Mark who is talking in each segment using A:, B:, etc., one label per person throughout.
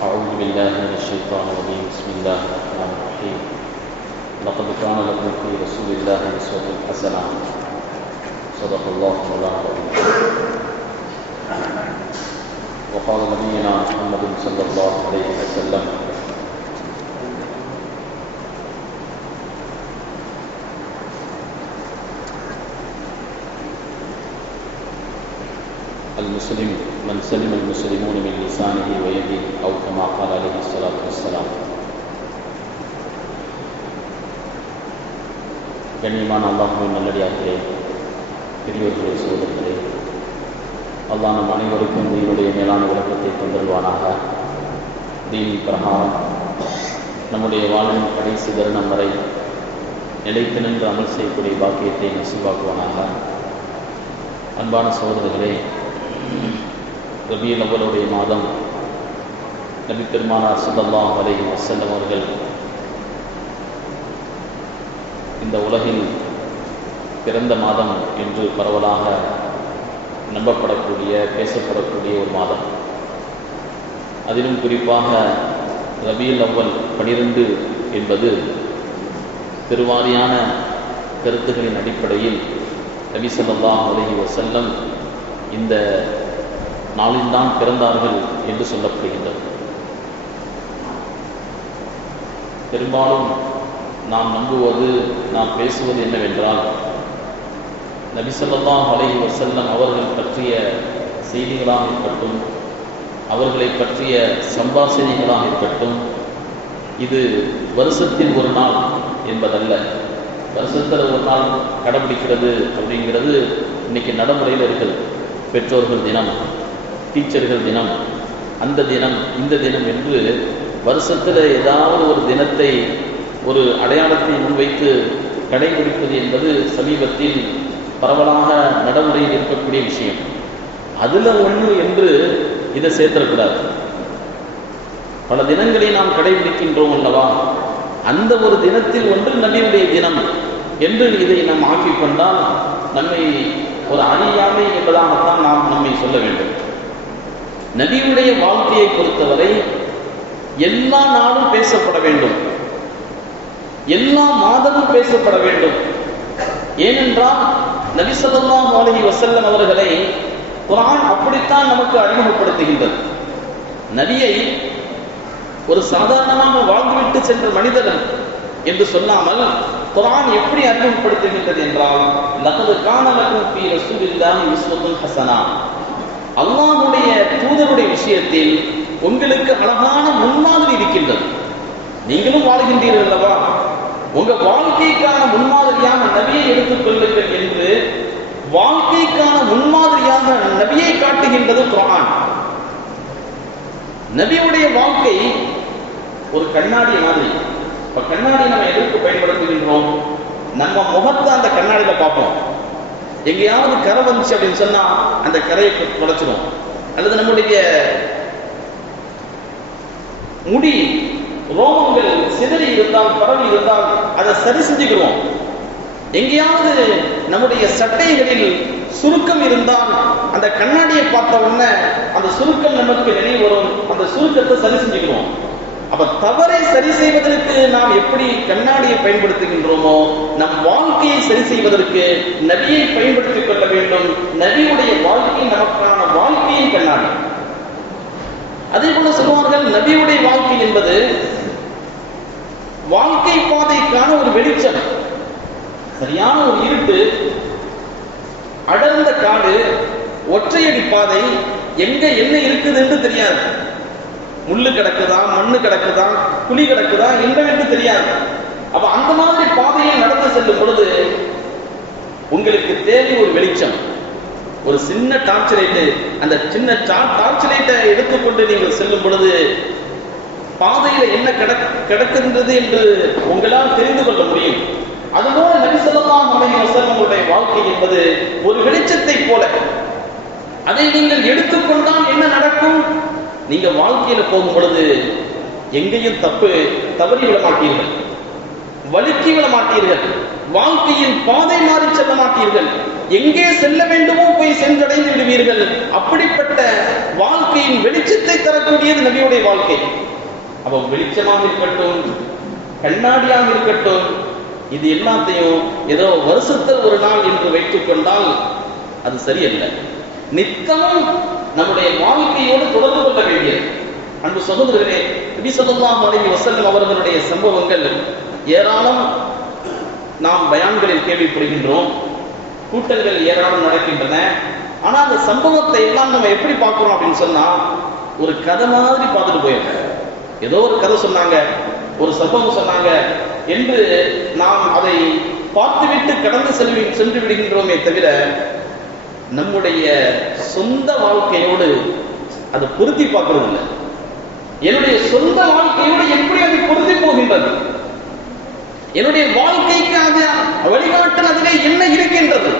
A: أعوذ بالله من الشيطان الرجيم. بسم الله الرحمن الرحيم. لقد كان لكم في رسول الله أسوة حسنة. صدق الله مولانا وقال نبينا محمد صلى الله عليه وسلم المسلم من سلم المسلمون من لسانه ويده أو كما قال عليه الصلاة والسلام கண்ணியமான அல்லாஹுவின் நல்லடியார்களே பெரியோர்களே சோதர்களே அல்லாஹ் நம் அனைவருக்கும் தீனுடைய மேலான விளக்கத்தை தந்தருவானாக தீனின் பிரகாரம் நம்முடைய வாழ்வின் கடைசி தருணம் வரை நிலைத்து நின்று அமல் செய்யக்கூடிய பாக்கியத்தை நசிவாக்குவானாக அன்பான சகோதரர்களே ரபியல் அவருடைய மாதம். நபி பெருமானார் சுல்லல்லாஹ் அலைஹி வஸல்லம் அவர்கள் இந்த உலகில் பிறந்த மாதம் என்று பரவலாக நம்பப்படக்கூடிய பேசப்படக்கூடிய ஒரு மாதம். அதிலும் குறிப்பாக ரபியல் அவ்வல் பனிரெண்டு என்பது பெருவாரியான கருத்துகளின் அடிப்படையில் நபி ஸல்லல்லாஹு அலஹி வசல்லம் இந்த நாளில்தான் பிறந்தார்கள் என்று சொல்லப்படுகின்றது. பெரும்பாலும் நாம் நம்புவது நாம் பேசுவது என்னவென்றால் நபிசல்லாம் அலை வசல்லம் அவர்கள் பற்றிய செய்திகளாக இருக்கட்டும் அவர்களை பற்றிய சம்பாஷணைகளாக இருக்கட்டும் இது வருஷத்தில் ஒரு நாள் என்பதல்ல. வருஷத்தில் ஒரு நாள் கடைபிடிக்கிறது அப்படிங்கிறது இன்னைக்கு நடைமுறையில் இருக்குது பெற்றோர்கள் தினம். டீச்சர்கள் தினம் அந்த தினம் இந்த தினம் என்று வருஷத்தில் ஏதாவது ஒரு தினத்தை ஒரு அடையாளத்தை முன்வைத்து கடைபிடிப்பது என்பது சமீபத்தில் பரவலாக நடைமுறையில் இருக்கக்கூடிய விஷயம். அதில் ஒன்று என்று இதை சேர்த்திடக்கூடாது. பல தினங்களை நாம் கடைபிடிக்கின்றோம் அல்லவா? அந்த ஒரு தினத்தில் ஒன்று நபியுடைய தினம் என்று இதை நாம் ஆக்கிக் கொண்டால் நம்மை ஒரு அறியாமை என்பதாகத்தான் நாம் நம்மை சொல்ல வேண்டும். நபியுடைய வாழ்க்கையை பொறுத்தவரை எல்லா நாளும் பேசப்பட வேண்டும். எல்லா மாதமும் பேசப்பட வேண்டும். ஏனென்றால் நபி ஸல்லல்லாஹு வசல்லம் அவர்களை குரான் அப்படித்தான் நமக்கு அறிமுகப்படுத்துகின்றது. நபியை ஒரு சாதாரணமாக வாழ்ந்துவிட்டு சென்ற மனிதன் என்று சொல்லாமல் குரான் எப்படி அறிமுகப்படுத்துகின்றது என்றால் நமது கான பி ஃபீ ரசூலில்லாஹி ஹசனா அல்லாஹுடைய தூதருடைய விஷயத்தில் உங்களுக்கு அழகான முன்மாதிரி இருக்கின்றது. நீங்களும் வாழ்கின்றீர்கள் அல்லவா? உங்க வாழ்க்கைக்கான முன்மாதிரியான நபியை எடுத்துக் கொள்ளுங்கள் என்று வாழ்க்கைக்கான முன்மாதிரியாக நபியை காட்டுகின்றது குரான் நபியுடைய வாழ்க்கை ஒரு கண்ணாடி மாதிரி. இப்ப கண்ணாடி நம்ம எதற்கு பயன்படுத்துகின்றோம்? நம்ம முகத்தை அந்த கண்ணாடியில பார்ப்போம். எங்கேயாவது கரை வந்துச்சு அப்படின்னு சொன்னா அந்த கரையை தொடச்சிடும் அல்லது நம்முடைய முடி ரோமங்கள் சிதறி இருந்தால் பரவி இருந்தால் அதை சரி செஞ்சுக்கிறோம். எங்கேயாவது நம்முடைய சட்டைகளில் சுருக்கம் இருந்தால் அந்த கண்ணாடியை பார்த்த உடனே அந்த சுருக்கம் நமக்கு நினைவு வரும். அந்த சுருக்கத்தை சரி செஞ்சுக்கிறோம். அப்ப தவறை சரி செய்வதற்கு நாம் எப்படி கண்ணாடியை பயன்படுத்துகின்றோமோ நம் வாழ்க்கையை சரி செய்வதற்கு நபியை பயன்படுத்திக் கொள்ள வேண்டும். நபியுடைய வாழ்க்கை நமக்கான வாழ்க்கையின் கண்ணாடி. அதே போல சொல்லுவார்கள் நபியுடைய வாழ்க்கை என்பது வாழ்க்கை பாதைக்கான ஒரு வெளிச்சம். சரியான ஒரு இருட்டு அடர்ந்த காடு ஒற்றையடி பாதை எங்க என்ன இருக்குது என்று தெரியாது. முள்ளு கிடக்குதா மண்ணு கிடக்குதா புலி கிடக்குதா என்னவென்று தெரியாது. அப்ப அந்த மாதிரி பாதையில் நடந்து செல்லும் பொழுது உங்களுக்கு தேவை ஒரு வெளிச்சம். ஒரு சின்ன டார்ச் லைட்டு அந்த சின்ன டார்ச் லைட்டை எடுத்துக்கொண்டு நீங்கள் செல்லும் பொழுது பாதையில என்ன கிடக்கின்றது என்று உங்களால் தெரிந்து கொள்ள முடியும். அதுபோல நபிசல்லாம் அலைஹி வஸல்லமுடைய வாழ்க்கை என்பது ஒரு வெளிச்சத்தை போல. அதை நீங்கள் எடுத்துக்கொண்டால் என்ன நடக்கும்? நீங்க வாழ்க்கையில போகும் பொழுது எங்கேயும் தப்பு தவறி விட மாட்டீர்கள். வலுக்கி விட மாட்டீர்கள். வாழ்க்கையின் பாதை மாறி செல்ல மாட்டீர்கள். எங்கே செல்ல வேண்டுமோ போய் சென்றடைந்து விடுவீர்கள். அப்படிப்பட்ட வாழ்க்கையின் வெளிச்சத்தை தரக்கூடியது நபியுடைய வாழ்க்கை. அவன் வெளிச்சமாக இருக்கட்டும் கண்ணாடியாக இருக்கட்டும் இது எல்லாத்தையும் ஏதோ வருஷத்தில் ஒரு நாள் என்று வைத்துக் கொண்டால் அது சரியல்ல. நித்தமும் நம்முடைய வாழ்க்கையோடு தொடர்பு கொள்ள வேண்டியது. அன்பு சகோதரர்களே நபி ஸல்லல்லாஹு அலைஹி வசல்லம் அவர்களுடைய சம்பவங்கள் ஏராளம் நாம் பயான்களில் கேள்விப்படுகின்றோம். கூட்டங்கள் ஏராளம் நடக்கின்றன. ஆனா அந்த சம்பவத்தை எல்லாம் நம்ம எப்படி பார்க்கிறோம் அப்படின்னு சொன்னா ஒரு கதை மாதிரி பார்த்துட்டு போயிருக்கோம் ஏதோ ஒரு கதை சொன்னாங்க ஒரு சம்பவம் சொன்னாங்க என்று நாம் அதை பார்த்துவிட்டு கடந்து செல்வி சென்று விடுகின்றோமே தவிர நம்முடைய சொந்த வாழ்க்கையோடு அதை பொருத்தி பார்க்கறது இல்லை என்னுடைய சொந்த வாழ்க்கையோடு எப்படி அது பொருத்தி போகின்றது? என்னுடைய வாழ்க்கைக்கு அது வழிகாட்டல் அதிலே என்ன இருக்கின்றது?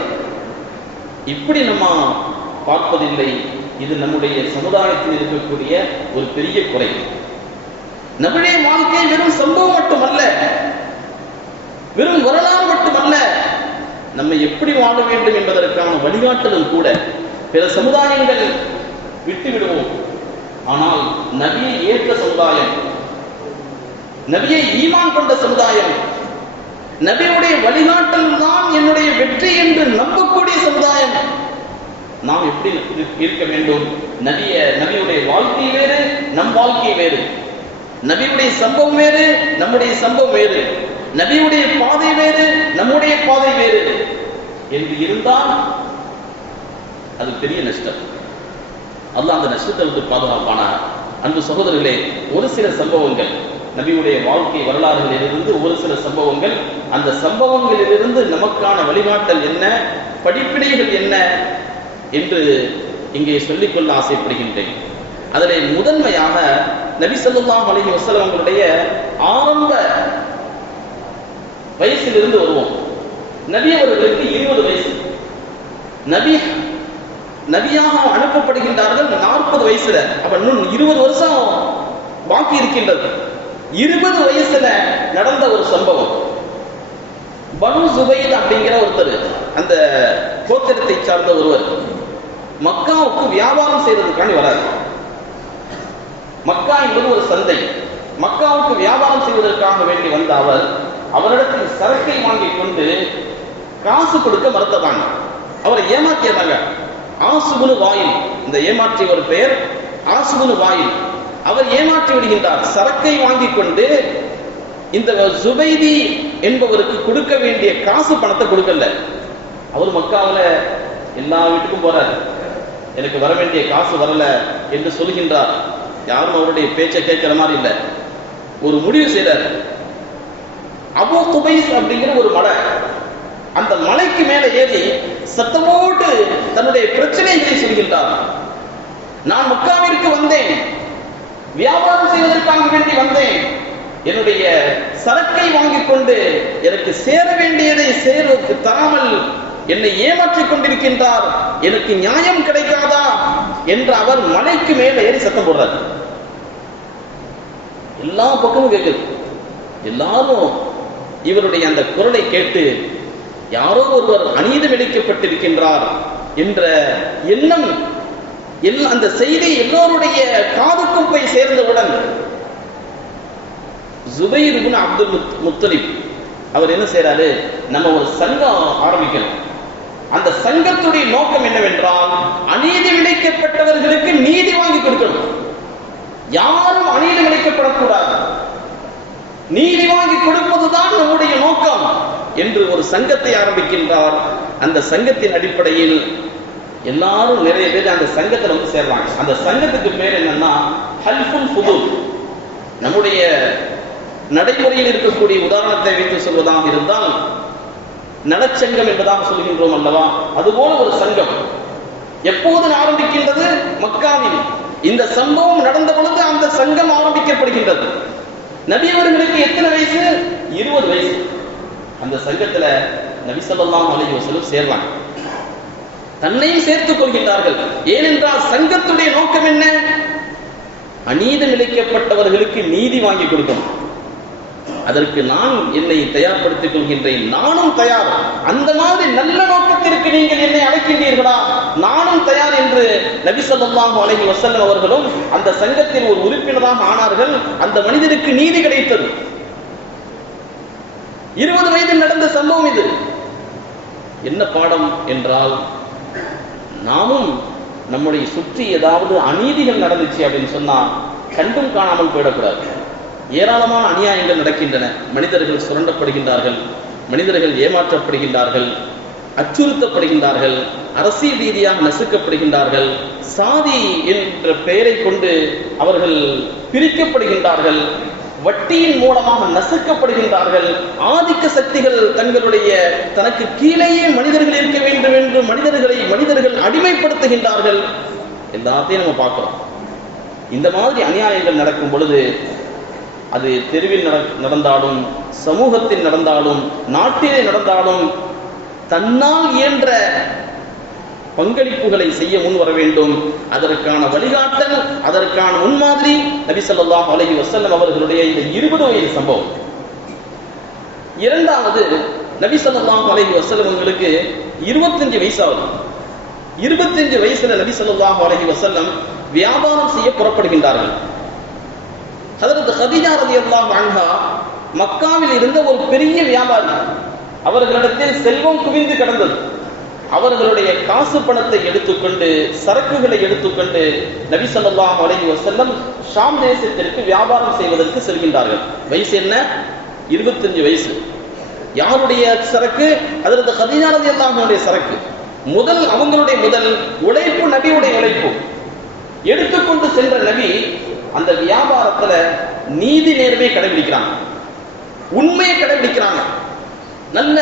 A: இப்படி நம்ம பார்ப்பதில்லை. இது நம்முடைய சமுதாயத்தில் இருக்கக்கூடிய ஒரு பெரிய குறை. நம்முடைய வாழ்க்கை வெறும் சம்பவம் மட்டுமல்ல. வெறும் வரலாறு நம்ம எப்படி வாழ வேண்டும் என்பதற்கான வழிகாட்டலும் கூட பிற சமுதாயங்கள் விட்டு விடுவோம் ஆனால் நபியை ஏற்ற சமுதாயம் நபியை ஈமான் கொண்ட சமுதாயம் நபியுடைய வழிகாட்டல் தான் என்னுடைய வெற்றி என்று நம்பக்கூடிய சமுதாயம். நாம் எப்படி இருக்க வேண்டும்? நபிய நபியுடைய வாழ்க்கை வேறு நம் வாழ்க்கை வேறு. நபியுடைய சம்பவம் வேறு நம்முடைய சம்பவம் வேறு. நபியுடைய பாதை வேறு நம்முடைய பாதை வேறு என்று இருந்தால் அது பெரிய நஷ்டம். அல்லாஹ் அந்த நஷ்டத்தை விட்டு பாதுகாப்பானா அன்பு சகோதரர்களே ஒரு சில சம்பவங்கள் நபியுடைய வாழ்க்கை வரலாறுகளிலிருந்து ஒரு சில சம்பவங்கள் அந்த சம்பவங்களிலிருந்து நமக்கான வழிகாட்டல் என்ன படிப்பினைகள் என்ன என்று இங்கே சொல்லிக்கொள்ள ஆசைப்படுகின்றேன். அதிலே முதன்மையாக நபி சொல்லுல்லாம் அலைஹி வசலம் அவங்களுடைய ஆரம்ப வயசிலிருந்து வருவோம். நபி அவர்களுக்கு இருபது வயசு. நபி நபியாக அனுப்பப்படுகின்றார்கள் நாற்பது வயசுல. அப்ப இன்னும் இருபது வருஷம் பாக்கி இருக்கின்றது. இருபது வயசுல நடந்த ஒரு சம்பவம். பனு சுபைத் அப்படிங்கிற ஒருத்தர் அந்த கோத்திரத்தை சார்ந்த ஒருவர் மக்காவுக்கு வியாபாரம் செய்யறதுக்காண்டி வராது மக்கா என்பது ஒரு சந்தை. மக்காவுக்கு வியாபாரம் செய்வதற்காக வேண்டி வந்த அவர் அவரிடத்தில் சரக்கை வாங்கி கொண்டு காசு கொடுக்க மறுத்ததாங்க அவரை ஏமாத்தியதாங்க ஆசுகுனு வாயில் இந்த ஏமாற்றிய ஒரு பெயர் ஆசுகுனு வாயில். அவர் ஏமாற்றி விடுகின்றார். சரக்கை வாங்கி கொண்டு இந்த சுபைதி என்பவருக்கு கொடுக்க வேண்டிய காசு பணத்தை கொடுக்கல. அவர் மக்காவில் எல்லா வீட்டுக்கும் போறாரு. எனக்கு வர வேண்டிய காசு வரல என்று சொல்கின்றார். யாரும் அவருடைய பேச்சை கேட்கிற மாதிரி இல்லை. ஒரு முடிவு செய்தார். அபு துபைஸ் அப்படிங்கிற ஒரு மலை. அந்த மலைக்கு மேல ஏறி சத்தமோடு தன்னுடைய பிரச்சனைகளை சொல்கின்றார். நான் முக்காவிற்கு வந்தேன். வியாபாரம் செய்வதற்காக வேண்டி வந்தேன். என்னுடைய சரக்கை வாங்கிக் கொண்டு எனக்கு சேர வேண்டியதை சேருக்கு தராமல் என்னை ஏமாற்றிக் கொண்டிருக்கின்றார். எனக்கு நியாயம் கிடைக்காதா என்று அவர் மலைக்கு மேல ஏறி சத்தம் போடுறார். எல்லா பக்கமும் கேட்குது. எல்லாரும் இவருடைய அந்த குரலை கேட்டு யாரோ ஒருவர் அநீதம் இழைக்கப்பட்டிருக்கின்றார் என்ற எண்ணம் அந்த செய்தி எல்லோருடைய காதுக்கும் போய் சேர்ந்தவுடன் ஜுபைர் அப்துல் முத்- முத்தலிப் அவர் என்ன செய்யறாரு நம்ம ஒரு சங்கம் ஆரம்பிக்கணும். அந்த சங்கத்துடைய நோக்கம் என்னவென்றால் அநீதி விளைக்கப்பட்டவர்களுக்கு நீதி வாங்கி கொடுக்கணும். யாரும் அநீதி விளைக்கப்படக்கூடாது நீதி வாங்கி கொடுப்பதுதான் நம்முடைய நோக்கம் என்று ஒரு சங்கத்தை ஆரம்பிக்கின்றார். அந்த சங்கத்தின் அடிப்படையில் எல்லாரும் நிறைய பேர் அந்த சங்கத்தில் வந்து சேர்றாங்க அந்த சங்கத்துக்கு பேர் என்னன்னா ஹல்ஃபுல் ஃபுதுல். நம்முடைய நடைமுறையில் இருக்கக்கூடிய உதாரணத்தை வைத்து சொல்வதாக இருந்தால் நலச்சங்கம் என்பதாக சொல்கின்றோம் அல்லவா? அதுபோல ஒரு சங்கம். எப்போது ஆரம்பிக்கின்றது? மக்காவில். இந்த சம்பவம் நடந்த பொழுது அந்த சங்கம் ஆரம்பிக்கப்படுகின்றது. நபி அவர்களுக்கு எத்தனை வயசு? இருபது வயசு. அந்த சங்கத்துல நபி சொல்லலாம் அலைஹி வஸல்லம் சேர்றாங்க. தன்னையும் சேர்த்துக் கொள்கின்றார்கள். ஏனென்றால் சங்கத்துடைய நோக்கம் என்ன? அநீதம் இழைக்கப்பட்டவர்களுக்கு நீதி வாங்கி கொடுக்கணும். அதற்கு நான் என்னை தயார்படுத்திக் கொள்கின்றேன். நானும் தயார். அந்த மாதிரி நல்ல நோக்கத்திற்கு நீங்கள் என்னை அழைக்கின்றீர்களா? நானும் தயார் என்று நபி சொல்லாஹு அலைஹி வசல்லம் அவர்களும் அந்த சங்கத்தில் ஒரு உறுப்பினராக ஆனார்கள். அந்த மனிதனுக்கு நீதி கிடைத்தது. இருபது வயதில் நடந்த சம்பவம் இது. என்ன பாடம் என்றால் நாமும் நம்முடைய சுற்றி ஏதாவது அநீதிகள் நடந்துச்சு அப்படின்னு சொன்னா கண்டும் காணாமல் போயிடக்கூடாது. ஏராளமான அநியாயங்கள் நடக்கின்றன. மனிதர்கள் சுரண்டப்படுகின்றார்கள். மனிதர்கள் ஏமாற்றப்படுகின்றார்கள். அச்சுறுத்தப்படுகின்றார்கள். அரசியல் ரீதியாக நசுக்கப்படுகின்றார்கள். சாதி என்ற பெயரை கொண்டு அவர்கள் பிரிக்கப்படுகின்றார்கள். வட்டியின் மூலமாக நசுக்கப்படுகின்றார்கள். ஆதிக்க சக்திகள் தங்களுடைய தனக்கு கீழேயே மனிதர்கள் இருக்க வேண்டும் என்று மனிதர்களை மனிதர்கள் அடிமைப்படுத்துகின்றார்கள். எல்லாத்தையும் நம்ம பார்க்கிறோம். இந்த மாதிரி அநியாயங்கள் நடக்கும் பொழுது அது தெருவில் நட- நடந்தாலும் சமூகத்தில் நடந்தாலும் நாட்டிலே நடந்தாலும் தன்னால் இயன்ற பங்களிப்புகளை செய்ய முன் வர வேண்டும். அதற்கான வழிகாட்டல் அதற்கான முன்மாதிரி நபி ஸல்லல்லாஹு அலைஹி வசல்லம் அவர்களுடைய இந்த இருபது வயது சம்பவம். இரண்டாவது நபி ஸல்லல்லாஹு அலைஹி வஸல்லம் அவங்களுக்கு இருபத்தஞ்சு வயசாகுது இருபத்தஞ்சு வயசுல நபி ஸல்லல்லாஹு அலைஹி வசல்லம் வியாபாரம் செய்ய புறப்படுகின்றார்கள். அதற்கு ஹதிஜா ரதி எல்லாம் அன்ஹா மக்காவில் இருந்த ஒரு பெரிய வியாபாரி அவர்களிடத்தில் செல்வம் குவிந்து கிடந்தது. அவர்களுடைய காசு பணத்தை எடுத்துக்கொண்டு சரக்குகளை எடுத்துக்கொண்டு நபி ஸல்லல்லாஹு அலைஹி வஸல்லம் ஷாம் தேசத்திற்கு வியாபாரம் செய்வதற்கு செல்கின்றார்கள். வயசு என்ன? இருபத்தஞ்சு வயசு. யாருடைய சரக்கு? அதற்கு ஹதீஜா ரலியல்லாஹுடைய சரக்கு. முதல் அவங்களுடைய முதல் உழைப்பு நபியுடைய உழைப்பு. எடுத்துக்கொண்டு சென்ற நபி அந்த வியாபாரத்துல நீதி நேர்மையை கடைபிடிக்கிறாங்க. உண்மையை கடைபிடிக்கிறாங்க. நல்ல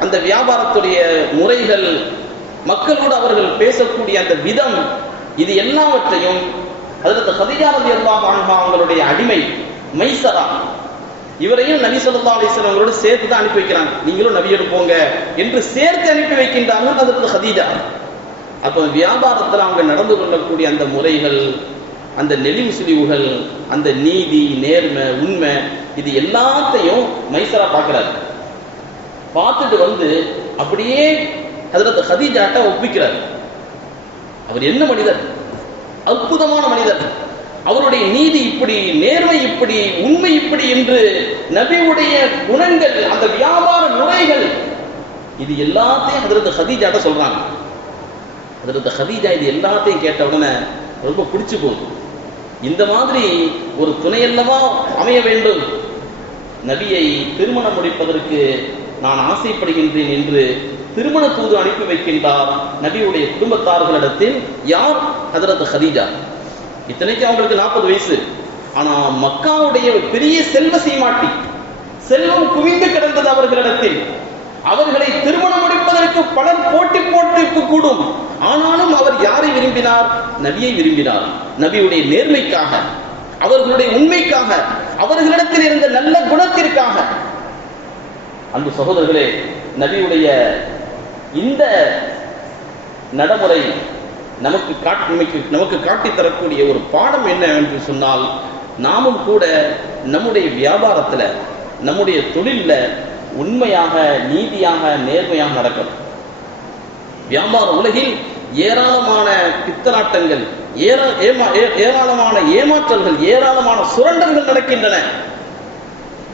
A: அந்த வியாபாரத்துடைய முறைகள் மக்களோடு அவர்கள் பேசக்கூடிய அந்த விதம் இது எல்லாவற்றையும் அதற்கு சதிகாரதி அல்லா அன்ஹா அவங்களுடைய அடிமை மைசரா இவரையும் நபி சொல்லா அலைஹி சேர்த்து தான் அனுப்பி வைக்கிறாங்க. நீங்களும் நபி எடுப்போங்க என்று சேர்த்து அனுப்பி வைக்கின்றார்கள் அதற்கு ஹதீஜா. அப்போ வியாபாரத்தில் அவங்க நடந்து கொள்ளக்கூடிய அந்த முறைகள் அந்த நெளிவு சுழிவுகள் அந்த நீதி நேர்மை உண்மை இது எல்லாத்தையும் மைசரா பார்க்கிறாரு. பார்த்துட்டு வந்து அப்படியே அதில் ஹதீஜாட்ட ஒப்பிக்கிறார். அவர் என்ன மனிதர்? அற்புதமான மனிதர். அவருடைய நீதி இப்படி நேர்மை இப்படி உண்மை இப்படி என்று நபியுடைய குணங்கள் அந்த வியாபார முறைகள் இது எல்லாத்தையும் ஹதரத் ஹதீஜாட்ட சொல்றாங்க. ஹதரத் ஹதீஜா இது எல்லாத்தையும் கேட்ட உடனே ரொம்ப பிடிச்சு போகுது. இந்த மாதிரி ஒரு துணையல்லவா அமைய வேண்டும்? நபியை திருமணம் முடிப்பதற்கு நான் ஆசைப்படுகின்றேன் என்று திருமண தூது அனுப்பி வைக்கின்றார் நபியுடைய குடும்பத்தார்களிடத்தில் யார்? ஹதரத் ஹதீஜா. இத்தனைக்கு அவங்களுக்கு நாற்பது வயசு. ஆனா மக்காவுடைய பெரிய செல்வ சீமாட்டி செல்வம் குவிந்து கிடந்தது அவர்களிடத்தில். அவர்களை திருமணம் முடிப்பதற்கு பலர் போட்டி போட்டிருக்க கூடும் ஆனாலும் அவர் யாரை விரும்பினார்? நபியை விரும்பினார். நபியுடைய நேர்மைக்காக அவர்களுடைய உண்மைக்காக அவர்களிடத்தில் இருந்த நல்ல குணத்திற்காக. அந்த சகோதரர்களே நபியுடைய இந்த நடைமுறை நமக்கு காட்டு நமக்கு நமக்கு காட்டித் தரக்கூடிய ஒரு பாடம் என்ன என்று சொன்னால் நாமும் கூட நம்முடைய வியாபாரத்துல நம்முடைய தொழில்ல உண்மையாக நீதியாக நேர்மையாக நடக்கணும் வியாபார உலகில் ஏராளமான பித்தலாட்டங்கள் ஏரா ஏமா ஏ- ஏராளமான ஏமாற்றல்கள் ஏராளமான சுரண்டல்கள் நடக்கின்றன.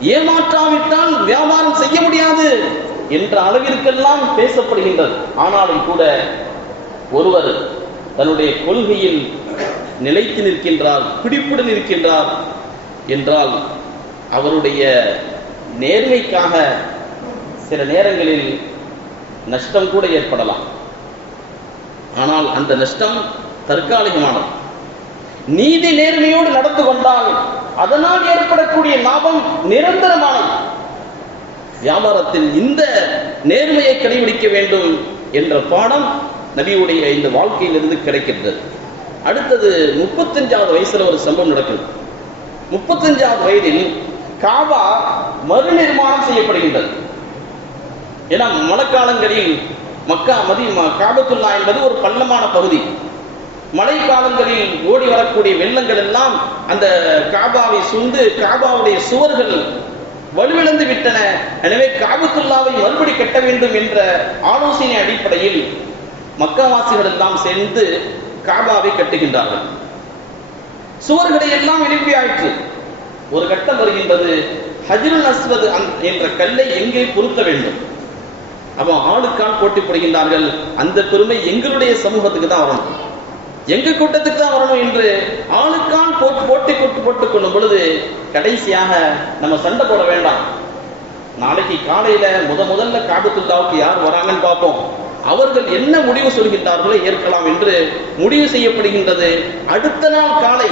A: ஏமாற்றாவிட்டால் வியாபாரம் செய்ய முடியாது என்ற அளவிற்கெல்லாம் பேசப்படுகின்றது. ஆனாலும் கூட ஒருவர் தன்னுடைய கொள்கையில் நிலைத்து நிற்கின்றார் பிடிப்புடன் இருக்கின்றார் என்றால் அவருடைய நேர்மைக்காக சில நேரங்களில் நஷ்டம் கூட ஏற்படலாம். ஆனால் அந்த நஷ்டம் தற்காலிகமானது. நீதி நேர்மையோடு நடந்து கொண்டால் அதனால் ஏற்படக்கூடிய லாபம் நிரந்தரமானது. வியாபாரத்தில் இந்த நேர்மையை கடைபிடிக்க வேண்டும் என்ற பாடம் நபியுடைய இந்த வாழ்க்கையிலிருந்து கிடைக்கின்றது. அடுத்தது முப்பத்தஞ்சாவது வயசுல ஒரு சம்பவம் நடக்குது. முப்பத்தஞ்சாவது வயதில் காபா மறுநிர்மாணம் செய்யப்படுகின்றது. ஏன்னா மழைக்காலங்களில் மக்கா மதி ம- காபத்துல்லா என்பது ஒரு பள்ளமான பகுதி. மழை காலங்களில் ஓடி வரக்கூடிய வெள்ளங்கள் எல்லாம் அந்த காபாவை சூழ்ந்து காபாவுடைய சுவர்கள் வலுவிழந்து விட்டன. எனவே காபத்துல்லாவை மறுபடி கட்ட வேண்டும் என்ற ஆலோசனை அடிப்படையில் மக்காவாசிகள் எல்லாம் சேர்ந்து காபாவை கட்டுகின்றார்கள். சுவர்களை எல்லாம் எழுப்பியாயிற்று ஒரு கட்டம் வருகின்றது. ஹஜ்ருல் அஸ்வது என்ற கல்லை எங்கே பொருத்த வேண்டும்? அவன் ஆளுக்கான் போட்டி போடுகின்றார்கள் அந்த பெருமை எங்களுடைய சமூகத்துக்கு தான் வரணும் எங்க கூட்டத்துக்கு தான் வரணும் என்று ஆளுக்கான் போட்டு போட்டி போட்டு போட்டுக் கொள்ளும் பொழுது கடைசியாக நம்ம சண்டை போட வேண்டாம். நாளைக்கு காலையில முத முதல்ல காபத்துல்லாவுக்கு யார் வராங்கன்னு பார்ப்போம். அவர்கள் என்ன முடிவு சொல்கின்றார்களோ ஏற்கலாம் என்று முடிவு செய்யப்படுகின்றது. அடுத்த நாள் காலை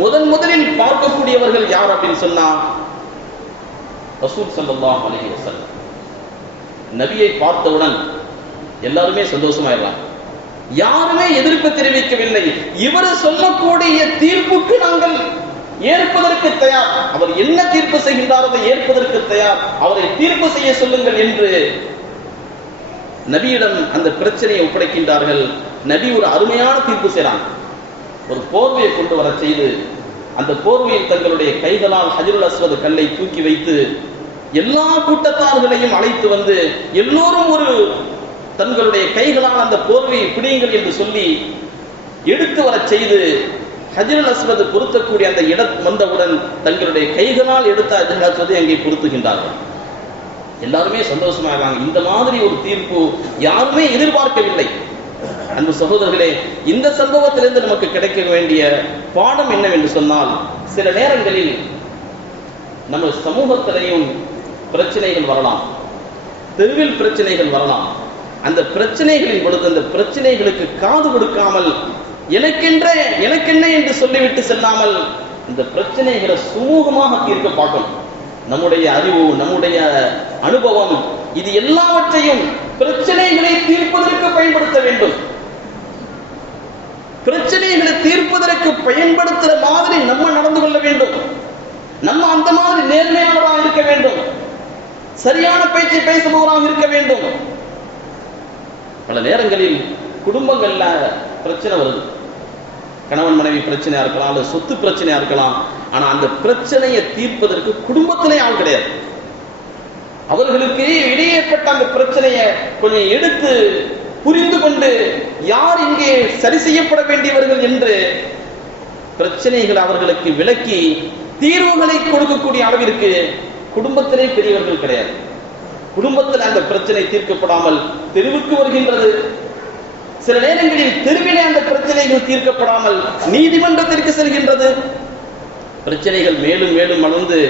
A: முதன் முதலில் பார்க்கக்கூடியவர்கள் யார் அப்படின்னு சொன்னா ரசூல் சல்லாஹ் அலைஹி வசல்லம் நபியை பார்த்தவுடன் எல்லாருமே சந்தோஷமாயிடலாம். யாருமே எதிர்ப்பு தெரிவிக்கவில்லை. இவர் சொல்லக்கூடிய தீர்ப்புக்கு நாங்கள் ஏற்பதற்கு தயார். அவர் என்ன தீர்ப்பு செய்கின்றார் அதை ஏற்பதற்கு தயார். அவரை தீர்ப்பு செய்ய சொல்லுங்கள் என்று நபியிடம் அந்த பிரச்சனையை ஒப்படைக்கின்றார்கள். நபி ஒரு அருமையான தீர்ப்பு செய்றாங்க ஒரு போர்வையை கொண்டு வர செய்து அந்த போர்வையில் தங்களுடைய கைகளால் ஹஜருல் அஸ்வது கல்லை தூக்கி வைத்து எல்லா கூட்டத்தார்களையும் அழைத்து வந்து எல்லோரும் ஒரு தங்களுடைய கைகளால் அந்த போர்வையை பிடியுங்கள் என்று சொல்லி எடுத்து வரச் செய்து ஹஜரல் அஸ்வது பொருத்தக்கூடிய அந்த இடம் வந்தவுடன் தங்களுடைய கைகளால் எடுத்த ஹஜரல் அஸ்வதை அங்கே பொருத்துகின்றார்கள். எல்லாருமே சந்தோஷமாகிறாங்க இந்த மாதிரி ஒரு தீர்ப்பு யாருமே எதிர்பார்க்கவில்லை. அன்பு சகோதரர்களே இந்த சம்பவத்திலிருந்து நமக்கு கிடைக்க வேண்டிய பாடம் என்னவென்று சொன்னால் சில நேரங்களில் நம்ம சமூகத்திலையும் பிரச்சனைகள் வரலாம். தெருவில் பிரச்சனைகள் வரலாம். அந்த பிரச்சனைகளின் பொழுது அந்த பிரச்சனைகளுக்கு காது கொடுக்காமல் எனக்கென்ற எனக்கென்ன என்று சொல்லிவிட்டு செல்லாமல் இந்த பிரச்சனைகளை சுமூகமாக தீர்க்க பார்க்கணும். நம்முடைய அறிவு நம்முடைய அனுபவம் இது எல்லாவற்றையும் பிரச்சனைகளை தீர்ப்பதற்கு பயன்படுத்த வேண்டும். பிரச்சனைகளை தீர்ப்பதற்கு பயன்படுத்துற மாதிரி நம்ம நடந்து கொள்ள வேண்டும். நம்ம அந்த மாதிரி நேர்மையானவராக இருக்க வேண்டும். சரியான பேச்சை பேசுபவராக இருக்க வேண்டும். பல நேரங்களில் குடும்பங்கள்ல பிரச்சனை வருது. கணவன் மனைவி பிரச்சனையா இருக்கலாம் அல்லது சொத்து பிரச்சனையா இருக்கலாம். ஆனா அந்த பிரச்சனையை தீர்ப்பதற்கு குடும்பத்திலே ஆள் கிடையாது. அவர்களுக்கு இடையே ஏற்பட்ட அந்த பிரச்சனையை கொஞ்சம் எடுத்து புரிந்து கொண்டு யார் இங்கே சரி செய்யப்பட வேண்டியவர்கள் என்று பிரச்சனைகள் அவர்களுக்கு விளக்கி தீர்வுகளை கொடுக்கக்கூடிய அளவிற்கு குடும்பத்திலே பெரியவர்கள் கிடையாது. குடும்பத்தில் அந்த பிரச்சனை தீர்க்கப்படாமல் தெருவுக்கு வருகின்றது. சில நேரங்களில் தெருவிலே அந்த பிரச்சனைகள் தீர்க்கப்படாமல் நீதிமன்றத்திற்கு செல்கின்றது. பிரச்சனைகள் மேலும் மேலும் வளர்ந்து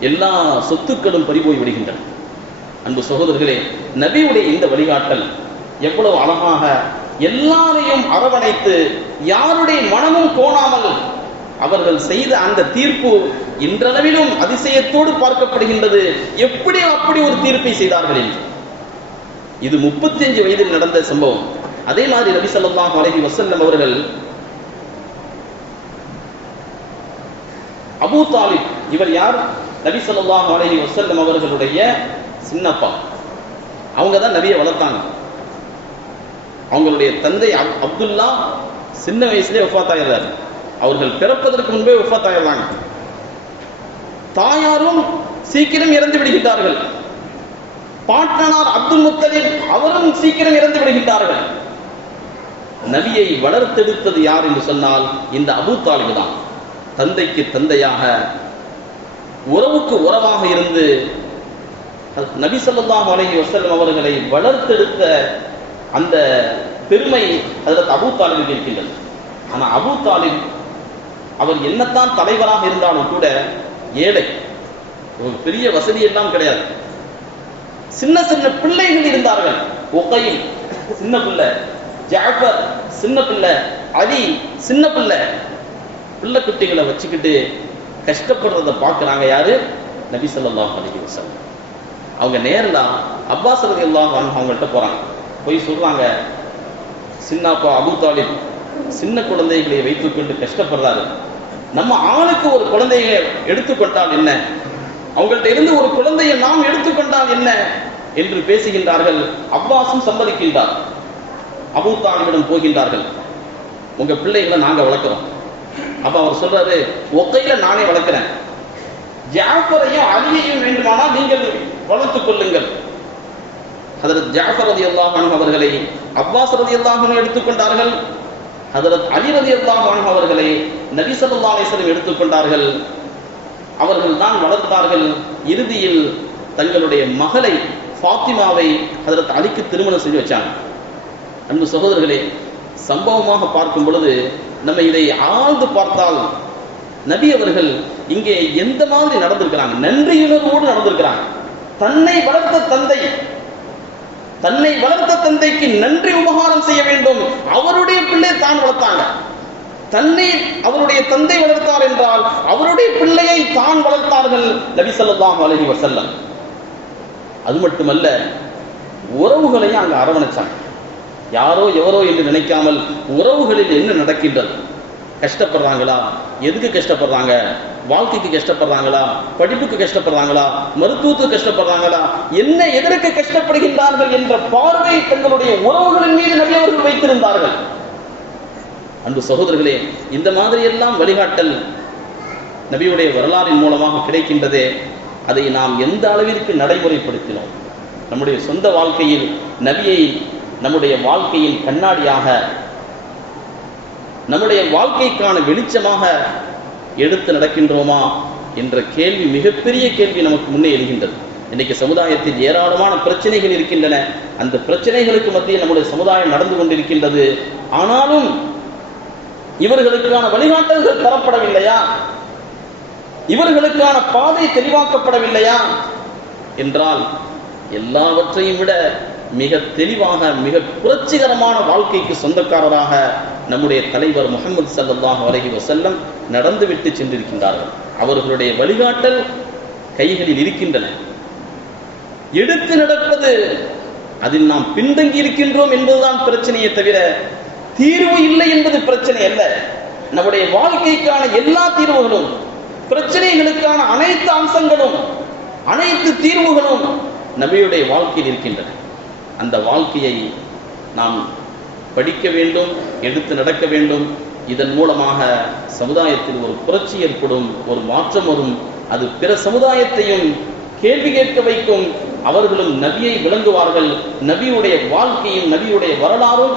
A: எல்லா சொத்துக்களும் பறிபோய் விடுகின்றன. அன்பு சகோதரர்களே நபியுடைய இந்த வழிகாட்டல் எவ்வளவு அழகாக எல்லாரையும் அரவணைத்து யாருடைய மனமும் கோணாமல் அவர்கள் செய்த அந்த தீர்ப்பு இன்றளவிலும் அதிசயத்தோடு பார்க்கப்படுகின்றது. எப்படி அப்படி ஒரு தீர்ப்பை செய்தார்கள் என்று? இது முப்பத்தி அஞ்சு வயதில் நடந்த சம்பவம். அதே மாதிரி நபி ஸல்லல்லாஹு அலைஹி வஸல்லம் அவர்கள் அபு தாலிப் இவர் யார்? நபி ஸல்லல்லாஹு அலைஹி வசல்லம் அவர்களுடைய சின்னப்பா. அவங்க தான் நபியை வளர்த்தாங்க. அவங்களுடைய தந்தை அப்- அப்துல்லா சின்ன வயசுலேயே வஃபாத்தாகிறார் அவர்கள் பிறப்பதற்கு முன்பே வஃபாத்தாகிறாங்க தாயாரும் சீக்கிரம் இறந்து விடுகிறார்கள் பாட்டனார் அப்துல் முத்தலிப் அவரும் சீக்கிரம் இறந்து விடுகின்றார்கள். நபியை வளர்த்தெடுத்தது யார் என்று சொன்னால் இந்த அபு தாலிபு தான். தந்தைக்கு தந்தையாக உறவுக்கு உறவாக இருந்து நபி சொல்லாம் அலஹி வசலம் அவர்களை வளர்த்தெடுத்த அந்த பெருமை அதற்கு அபு தாலிபுக்கு இருக்கின்றது. ஆனா அபு தாலிப் அவர் என்னத்தான் தலைவராக இருந்தாலும் கூட ஏழை. ஒரு பெரிய வசதி எல்லாம் கிடையாது. சின்ன சின்ன பிள்ளைகள் இருந்தார்கள். ஒக்கையில் சின்ன பிள்ளை ஜாஃபர் சின்ன பிள்ளை அலி சின்ன பிள்ளை. பிள்ளை குட்டிகளை வச்சுக்கிட்டு கஷ்டப்படுறத பார்க்கறாங்க யாரு? நபி ஸல்லல்லாஹு அலைஹி வஸல்லம். அவங்க நேரில் அப்பாஸ் ரலியல்லாஹு எல்லாம் அவங்கள்ட்ட போறாங்க. போய் சொல்றாங்க சின்னாப்பா அபு தாலிப் சின்ன குழந்தைகளை வைத்துக்கொண்டு கஷ்டப்படுறாரு. நம்ம ஆளுக்கு ஒரு குழந்தையை எடுத்துக்கொண்டால் என்ன? அவங்கள்ட்ட இருந்து ஒரு குழந்தையை நாம் எடுத்துக்கொண்டால் என்ன? என்று பேசுகின்றார்கள். அவ்வாசும் சம்மதிக்கின்றார். அபூ தாலிபிடம் போகின்றார்கள். உங்க பிள்ளைகளை நாங்க வளர்க்கிறோம். அப்ப அவர் சொல்றாரு ஒக்கையில நானே வளர்க்கிறேன். ஜாஃபரையும் அலியையும் வேண்டுமானால் நீங்கள் வளர்த்துக் கொள்ளுங்கள். அதில் ஜாஃபர் ரதி அல்லாஹன் அவர்களை அப்பாஸ் ரதி அல்லாஹன் எடுத்துக்கொண்டார்கள் ஹதரத் அலி ரதி அவர்களை நபி ஸல்லல்லாஹு எடுத்துக்கொண்டார்கள். அவர்கள் தான் வளர்த்தார்கள் இறுதியில் தங்களுடைய மகளை ஃபாத்திமாவை ஹதரத் அலிக்கு திருமணம் செஞ்சு வச்சாங்க. அன்பு சகோதரர்களே சம்பவமாக பார்க்கும் பொழுது நம்ம இதை ஆழ்ந்து பார்த்தால் நபி அவர்கள் இங்கே எந்த மாதிரி நடந்திருக்கிறாங்க? நன்றியுணர்வோடு நடந்திருக்கிறாங்க. தன்னை வளர்த்த தந்தை தன்னை வளர்த்த தந்தைக்கு நன்றி உபகாரம் செய்ய வேண்டும். அவருடைய பிள்ளை தான் வளர்த்தாங்க. தன்னை அவருடைய தந்தை வளர்த்தார் என்றால் அவருடைய பிள்ளையை தான் வளர்த்தார்கள் நபி சொல்லாம் அலைஹி வசல்லம் அது மட்டுமல்ல உறவுகளையும் அங்க அரவணைச்சாங்க. யாரோ எவரோ என்று நினைக்காமல் உறவுகளில் என்ன நடக்கின்றது? கஷ்டப்படுறாங்களா? எதுக்கு கஷ்டப்படுறாங்க? வாழ்க்கைக்கு கஷ்டப்படுறாங்களா? படிப்புக்கு கஷ்டப்படுறாங்களா? மருத்துவத்துக்கு கஷ்டப்படுறாங்களா? என்ன எதற்கு கஷ்டப்படுகின்றார்கள் என்ற பார்வை தங்களுடைய உறவுகளின் மீது நபி அவர்கள் வைத்திருந்தார்கள். அன்பு சகோதரர்களே இந்த மாதிரி எல்லாம் வழிகாட்டல் நபியுடைய வரலாறின் மூலமாக கிடைக்கின்றதே. அதை நாம் எந்த அளவிற்கு நடைமுறைப்படுத்தினோம்? நம்முடைய சொந்த வாழ்க்கையில் நபியை நம்முடைய வாழ்க்கையின் கண்ணாடியாக நம்முடைய வாழ்க்கைக்கான வெளிச்சமாக எடுத்து நடக்கின்றோமா என்ற கேள்வி மிகப்பெரிய கேள்வி நமக்கு முன்னே எழுகின்றது. இன்னைக்கு சமுதாயத்தில் ஏராளமான பிரச்சனைகள் இருக்கின்றன. அந்த பிரச்சனைகளுக்கு மத்தியில் நம்முடைய சமுதாயம் நடந்து கொண்டிருக்கின்றது. ஆனாலும் இவர்களுக்கான வழிகாட்டல்கள் தரப்படவில்லையா? இவர்களுக்கான பாதை தெளிவாக்கப்படவில்லையா? என்றால் எல்லாவற்றையும் விட மிக தெளிவாக மிக புரட்சிகரமான வாழ்க்கைக்கு சொந்தக்காரராக நம்முடைய தலைவர் முகமது சல்லாஹ் அலைஹி வசல்லம் நடந்துவிட்டு சென்றிருக்கின்றார்கள். அவர்களுடைய வழிகாட்டல் கைகளில் இருக்கின்றன. எடுத்து நடப்பது அதில் நாம் பின்தங்கி இருக்கின்றோம் என்பதுதான் பிரச்சனையே தவிர தீர்வு இல்லை என்பது பிரச்சனை அல்ல. நம்முடைய வாழ்க்கைக்கான எல்லா தீர்வுகளும் பிரச்சனைகளுக்கான அனைத்து அம்சங்களும் அனைத்து தீர்வுகளும் நபியுடைய வாழ்க்கையில் இருக்கின்றன. அந்த வாழ்க்கையை நாம் படிக்க வேண்டும் எடுத்து நடக்க வேண்டும். இதன் மூலமாக சமுதாயத்தில் ஒரு புரட்சி ஏற்படும் ஒரு மாற்றம் வரும். அது பிற சமுதாயத்தையும் கேள்வி கேட்க வைக்கும். அவர்களும் நபியை விளங்குவார்கள். நபியுடைய வாழ்க்கையும் நபியுடைய வரலாறும்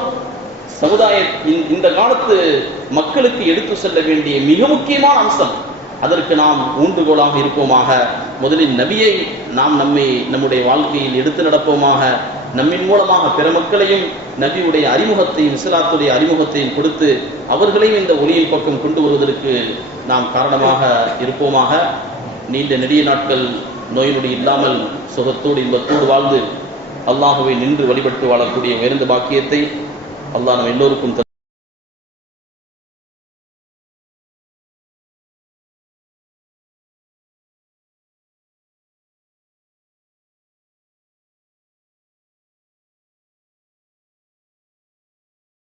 A: சமுதாய இந்த- காலத்து மக்களுக்கு எடுத்து செல்ல வேண்டிய மிக முக்கியமான அம்சம். அதற்கு நாம் ஊண்டுகோலாக இருப்போமாக. முதலில் நபியை நாம் நம்மை நம்முடைய வாழ்க்கையில் எடுத்து நடப்போமாக. நம்மின் மூலமாக பிற மக்களையும் நபியுடைய அறிமுகத்தையும் இஸ்லாத்துடைய அறிமுகத்தையும் கொடுத்து அவர்களையும் இந்த ஒளியின் பக்கம் கொண்டு வருவதற்கு நாம் காரணமாக இருப்போமாக. நீண்ட நெடிய நாட்கள் நோய் நொடி இல்லாமல் சுகத்தோடு இன்பத்தோடு வாழ்ந்து அல்லாஹுவை நின்று வழிபட்டு வாழக்கூடிய உயர்ந்த பாக்கியத்தை அல்லாஹ் நம் எல்லோருக்கும்